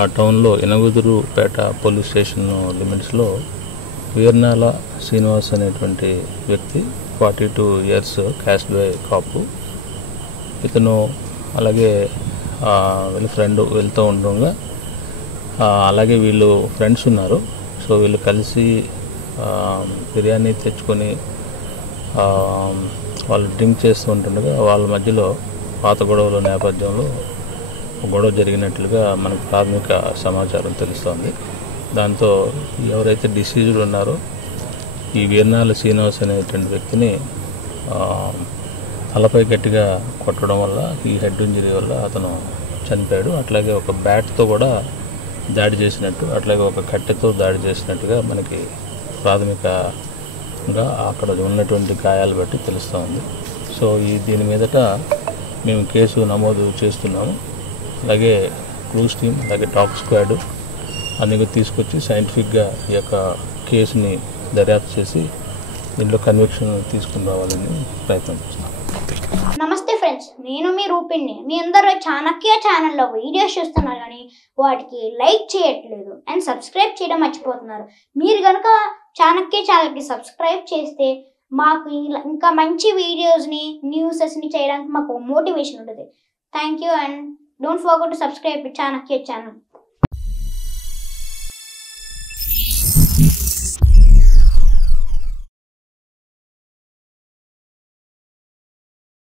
ఆ టౌన్లో ఎనగుదురుపేట police station లిమిట్స్లో వీర్నాల శ్రీనివాస్ అనేటువంటి వ్యక్తి 42 ఇయర్స్ క్యాస్ట్ బై కాపు. ఇతను అలాగే వీళ్ళ ఫ్రెండ్ వెళ్తూ ఉండగా అలాగే వీళ్ళు ఫ్రెండ్స్ ఉన్నారు. సో వీళ్ళు కలిసి బిర్యానీ తెచ్చుకొని వాళ్ళు డ్రింక్ చేస్తూ ఉంటుండగా వాళ్ళ మధ్యలో పాత గొడవల నేపథ్యంలో గొడవ జరిగినట్లుగా మనకు ప్రాథమిక సమాచారం తెలుస్తోంది. దాంతో ఎవరైతే డిసీజ్డ్ ఉన్నారో ఈ వీర్నాల శ్రీనివాస్ అనేటువంటి వ్యక్తిని తలపై గట్టిగా కొట్టడం వల్ల ఈ హెడ్ ఇంజరీ వల్ల అతను చనిపోయాడు. అట్లాగే ఒక బ్యాట్తో కూడా దాడి చేసినట్టు, అట్లాగే ఒక కట్టెతో దాడి చేసినట్టుగా మనకి ప్రాథమికంగా అక్కడ ఉన్నటువంటి గాయాలు బట్టి తెలుస్తూ ఉంది. సో దీని మీదట మేము కేసు నమోదు చేస్తున్నాము. అలాగే క్లూస్ టీమ్, అలాగే టాప్ స్క్వాడ్ అన్ని తీసుకొచ్చి సైంటిఫిక్గా ఈ యొక్క కేసుని దర్యాప్తు చేసి దీంట్లో కన్విక్షన్ తీసుకుని రావాలని ప్రయత్నం చేస్తున్నాం. నమస్తే ఫ్రెండ్స్, నేను మీ రూపిణి. మీ అందరూ చాణక్య ఛానల్లో వీడియోస్ చూస్తున్నారు కానీ వాటికి లైక్ చేయట్లేదు అండ్ సబ్స్క్రైబ్ చేయడం మర్చిపోతున్నారు. మీరు కనుక చాణక్య ఛానల్కి సబ్స్క్రైబ్ చేస్తే మాకు ఇంకా మంచి వీడియోస్ని, న్యూసెస్ని చేయడానికి మాకు మోటివేషన్ ఉంటుంది. Thank you and don't forget to subscribe Chanakya channel.